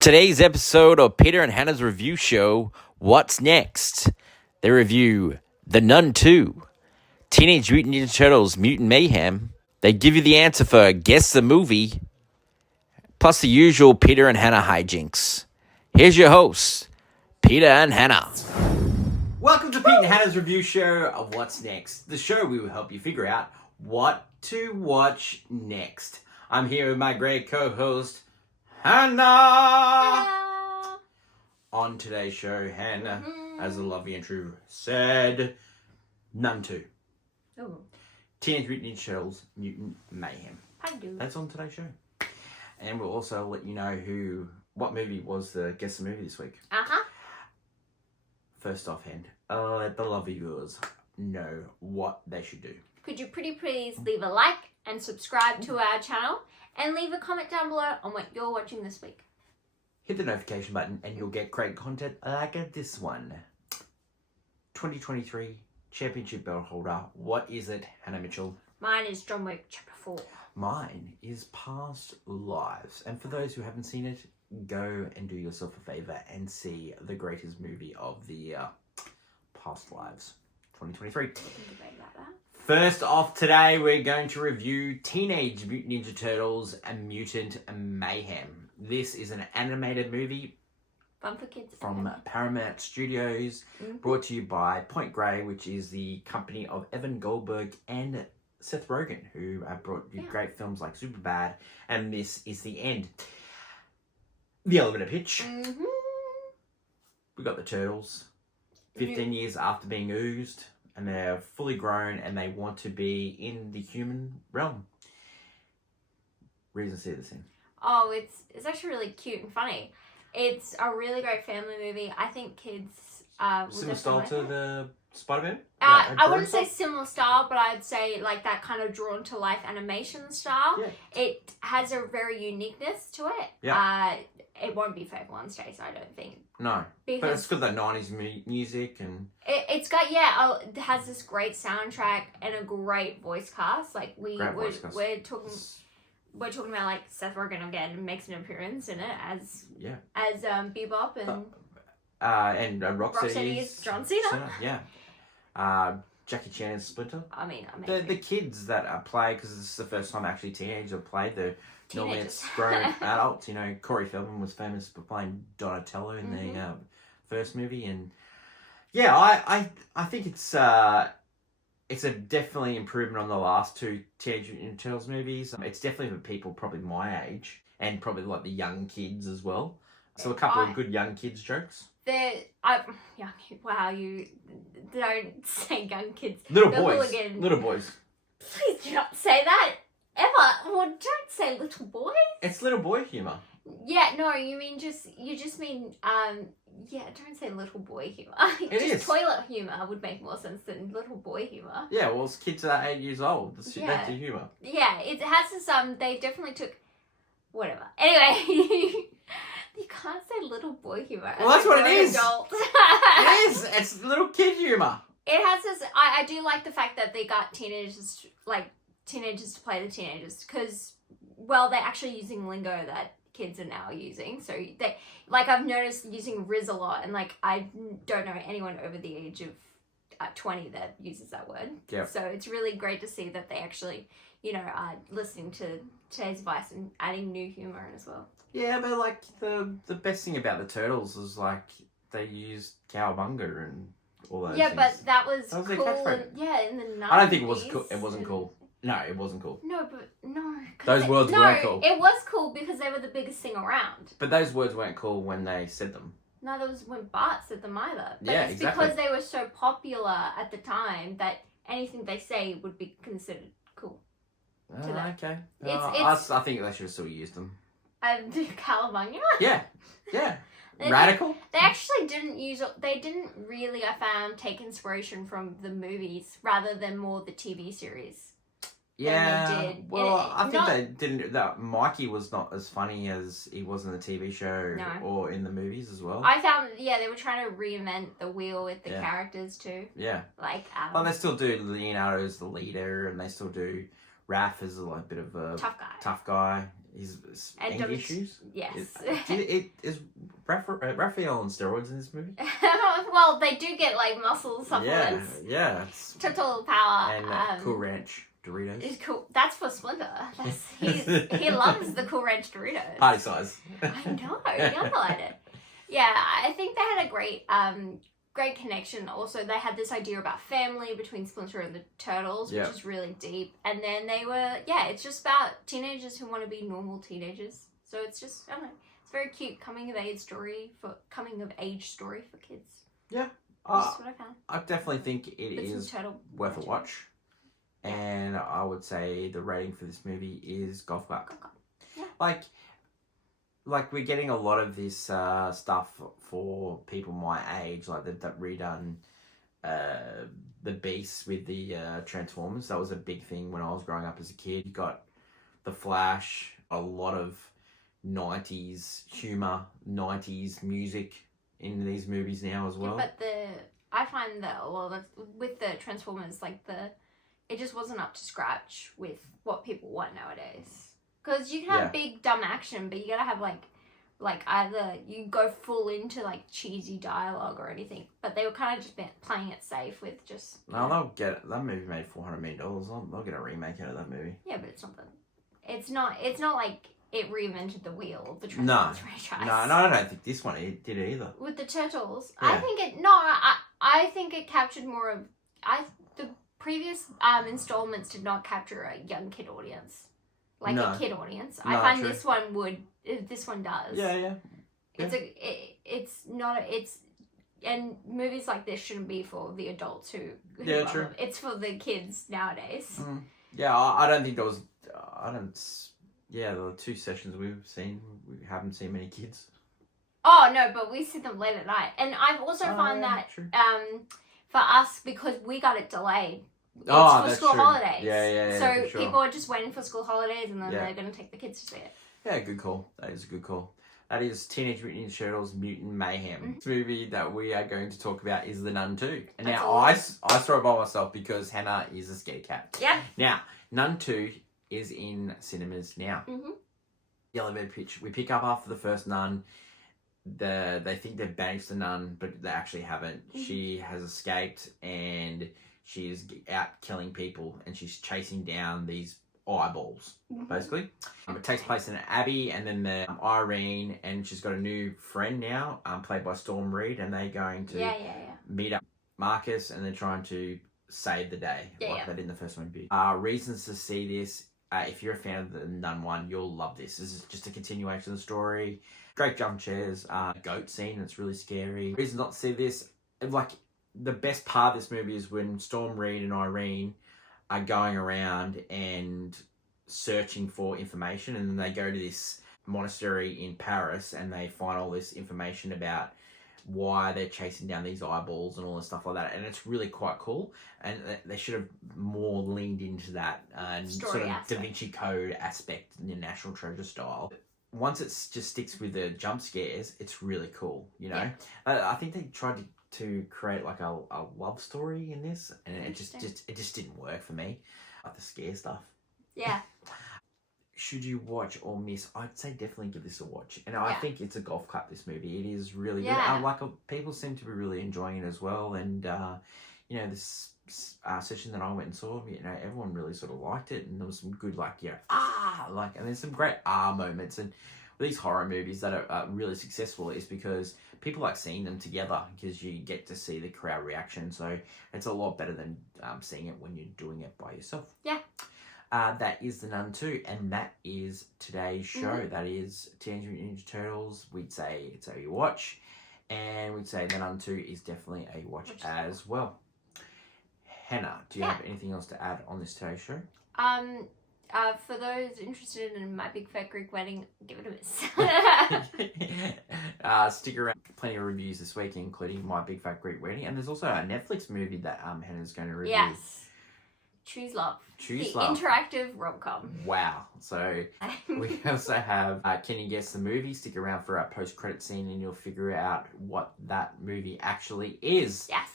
Today's episode of Peter and Hannah's review show, What's Next? They review The Nun 2, Teenage Mutant Ninja Turtles Mutant Mayhem. They give you the answer for Guess the Movie, plus the usual Peter and Hannah hijinks. Here's your hosts, Peter and Hannah. Welcome to Peter and Hannah's review show of What's Next, the show we will help you figure out what to watch next. I'm here with my great co-host, Hannah! Hello. On today's show, Hannah, as the lovely intro said, Nun 2. Oh, Teenage Mutant Ninja Turtles Mutant Mayhem. I do. That's on today's show. And we'll also let you know what movie was the Guess the Movie this week. Uh-huh. First offhand, let the lovely viewers know what they should do. Could you pretty please leave a like and subscribe to our channel and leave a comment down below on what you're watching this week. Hit the notification button and you'll get great content like this one. 2023 Championship belt holder. What is it, Hannah Mitchell? Mine is John Wick Chapter 4. Mine is Past Lives. And for those who haven't seen it, go and do yourself a favour and see the greatest movie of the year, Past Lives, 2023. Debate about that. First off today, we're going to review Teenage Mutant Ninja Turtles and Mutant Mayhem. This is an animated movie Fun for kids. from Paramount Studios, brought to you by Point Grey, which is the company of Evan Goldberg and Seth Rogen, who have brought you great films like Superbad, and This Is the End. The elevator pitch. We got the Turtles, 15 years after being oozed, and they're fully grown, and they want to be in the human realm. Reason to see this in. Oh, it's actually really cute and funny. It's a really great family movie. I think kids will Similar style to definitely the Spider-Man? I wouldn't say similar style, but I'd say like that kind of drawn to life animation style. Yeah. It has a very uniqueness to it. Yeah. It won't be for everyone's taste, I don't think. No. But Because it's got that 90s music and... it has this great soundtrack and a great voice cast. Like Great voice cast. we're talking about like Seth Rogen again makes an appearance in it as Bebop and Rocksteady is John Cena. Yeah. Jackie Chan is Splinter. I mean, amazing. The kids that play, because this is the first time actually teenagers have played, the normally Teenagers. it's grown adults. You know, Corey Feldman was famous for playing Donatello in the first movie, and yeah, I think it's a definitely improvement on the last two Teenage Mutant Ninja Turtles movies. It's definitely for people probably my age and probably like the young kids as well. So a couple of good young kids jokes. Wow, you don't say young kids. Little The boys. hooligan. Little boys. Please do not say that ever. Well, don't say little boys. It's little boy humour. Yeah, no, you just mean don't say little boy humour. It just is. toilet humour would make more sense than little boy humour. Yeah, well, it's kids that are 8 years old. That's the humour. Yeah, it has this they definitely took whatever. Anyway, you can't say little boy humour. Well, that's what it is. Adult. It is. It's little kid humour. It has this. I do like the fact that they got teenagers to play the teenagers because, well, they're actually using lingo that kids are now using. So they I've noticed using Riz a lot, and I don't know anyone over the age of 20 that uses that word. Yeah. So it's really great to see that they actually are listening to today's advice and adding new humor in as well. Yeah, but the best thing about the Turtles is they used cowabunga and all those things. But that was That was cool. their catchphrase. In the 90s. I don't think it was cool. It wasn't cool. No, it wasn't cool. No, but no. Those words weren't cool. It was cool because they were the biggest thing around. But those words weren't cool when they said them. No, that was when Bart said them either. But Yeah, it's exactly. because they were so popular at the time that anything they say would be considered cool. Oh, them. okay. It's- I think they should have still used them. Calabunga? Yeah. Radical? They actually they didn't really, I found, take inspiration from the movies rather than more the TV series. Yeah. They did. Well, I think they didn't. That Mikey was not as funny as he was in the TV show or in the movies as well. I found, they were trying to reinvent the wheel with the characters too. Yeah. Like Adam. Well, they still do Leonardo as the leader, and they still do Raph as a bit of a Tough guy. his And anger issues. Yes. Is Raphael on steroids in this movie? Well, they do get like muscle supplements. Yeah. Total power. And Cool Ranch Doritos. Is cool. That's for Splinter. He loves the Cool Ranch Doritos. Party size. I know. You underline it. Yeah, I think they had a great connection. Also, they had this idea about family between Splinter and the Turtles, which is really deep. And then they were, it's just about teenagers who want to be normal teenagers. So it's just, I don't know, it's a very cute coming of age story for kids. Yeah. That's what I found. I definitely think it is worth a watch. And I would say the rating for this movie is golf clap. Yeah. Like we're getting a lot of this stuff for people my age, like they've redone the Beast with the Transformers. That was a big thing when I was growing up as a kid. You got the Flash, a lot of 90s humour, 90s music in these movies now as well. Yeah, but I find that a lot of with the Transformers, it just wasn't up to scratch with what people want nowadays. Because you can have big dumb action, but you gotta have like either you go full into cheesy dialogue or anything. But they were kind of just playing it safe with just. No, they'll get that movie made $400 million. They'll get a remake out of that movie. Yeah, but it's something. It's not like it reinvented the wheel of the Transformers franchise. No, I don't think this one did either. With the Turtles, yeah. I think it captured more of the previous installments did not capture a young kid audience. A kid audience. I find true. This one does. Yeah. And movies like this shouldn't be for the adults who love them. It's for the kids nowadays. Mm. Yeah, I don't think there was, the 2 sessions we've seen, we haven't seen many kids. Oh, no, but we see them late at night. And I've also found that, for us, because we got it delayed, it's for school holidays. Yeah. So people are just waiting for school holidays and then they're going to take the kids to see it. Yeah, good call. That is a good call. That is Teenage Mutant Ninja Turtles Mutant Mayhem. Mm-hmm. This movie that we are going to talk about is The Nun 2. And now I saw it by myself because Hannah is a scaredy cat. Yeah. Now, Nun 2 is in cinemas now. Mm-hmm. The elevator pitch. We pick up after the first Nun. They think they've banished the nun, but they actually haven't. Mm-hmm. She has escaped and she is out killing people and she's chasing down these eyeballs, basically. It takes place in an abbey, and then Irene, and she's got a new friend now, played by Storm Reed, and they're going to meet up Marcus, and they're trying to save the day, they did in the first movie. Reasons to see this. If you're a fan of the Nun 1, you'll love this. This is just a continuation of the story. Great jump chairs, goat scene, it's really scary. Reasons not to see this, the best part of this movie is when Storm Reed and Irene are going around and searching for information, and then they go to this monastery in Paris and they find all this information about why they're chasing down these eyeballs and all this stuff like that, and it's really quite cool, and they should have more leaned into that sort of Da Vinci Code aspect in the National Treasure style. Once it just sticks with the jump scares, it's really cool, I think they tried to create a love story in this, and it just didn't work for me, like the scare stuff. Yeah. Should you watch or miss? I'd say definitely give this a watch, and I think it's a golf clap. This movie, it is really good. People seem to be really enjoying it as well, and this session that I went and saw, everyone really sort of liked it, and there was some good and there's some great moments, and these horror movies that are really successful is because people like seeing them together, because you get to see the crowd reaction. So it's a lot better than seeing it when you're doing it by yourself. Yeah. That is The Nun 2, and that is today's show. Mm-hmm. That is Teenage Mutant Ninja Turtles. We'd say it's a watch, and we'd say The Nun 2 is definitely a watch as well. Hannah, do you have anything else to add on this today's show? For those interested in My Big Fat Greek Wedding, give it a miss. Stick around. Plenty of reviews this week, including My Big Fat Greek Wedding, and there's also a Netflix movie that Hannah's going to review. Yes. Choose Love. Choose the Love. Interactive rom-com. Wow. So we also have Can You Guess the Movie? Stick around for our post-credit scene and you'll figure out what that movie actually is. Yes.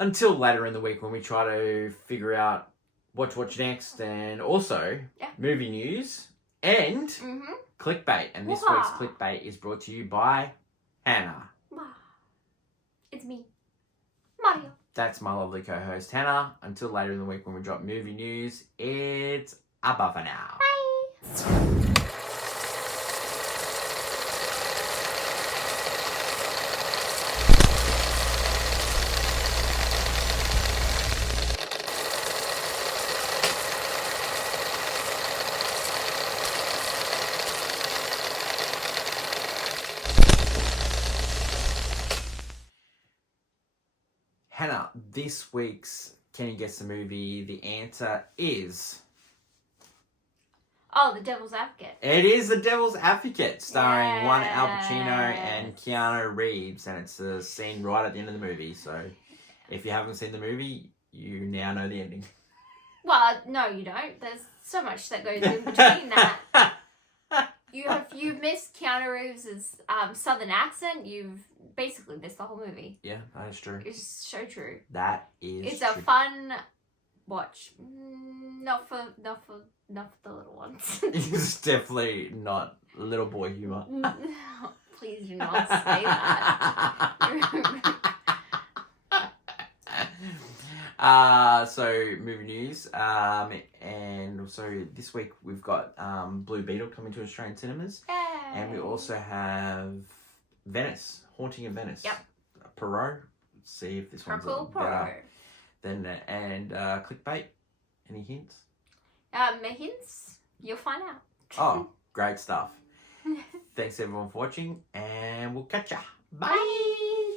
Until later in the week when we try to figure out what to watch next, and also movie news and Mm-hmm. clickbait. And this Wah. week's clickbait is brought to you by Hannah. It's me, Mario. That's my lovely co-host Hannah. Until later in the week when we drop movie news, it's above for now. Bye. Hannah, this week's Can You Guess the Movie? The answer is... Oh, The Devil's Advocate. It is The Devil's Advocate, starring one Al Yes. Pacino and Keanu Reeves, and it's a scene right at the end of the movie. So, if you haven't seen the movie, you now know the ending. Well, no, you don't. There's so much that goes in between that. You've missed Keanu Reeves' southern accent. You've basically missed the whole movie. Yeah, that is true. It's so true. That is It's true. a fun watch. Not for the little ones. It's definitely not little boy humor. Please do not say that. So movie news, and also this week we've got Blue Beetle coming to Australian cinemas, and we also have Venice, Haunting in Venice. Yep. Perot. Let's see if this one's Purple better than and clickbait. Any hints? Hints? You'll find out. Oh, great stuff. Thanks everyone for watching, and we'll catch ya. Bye. Bye.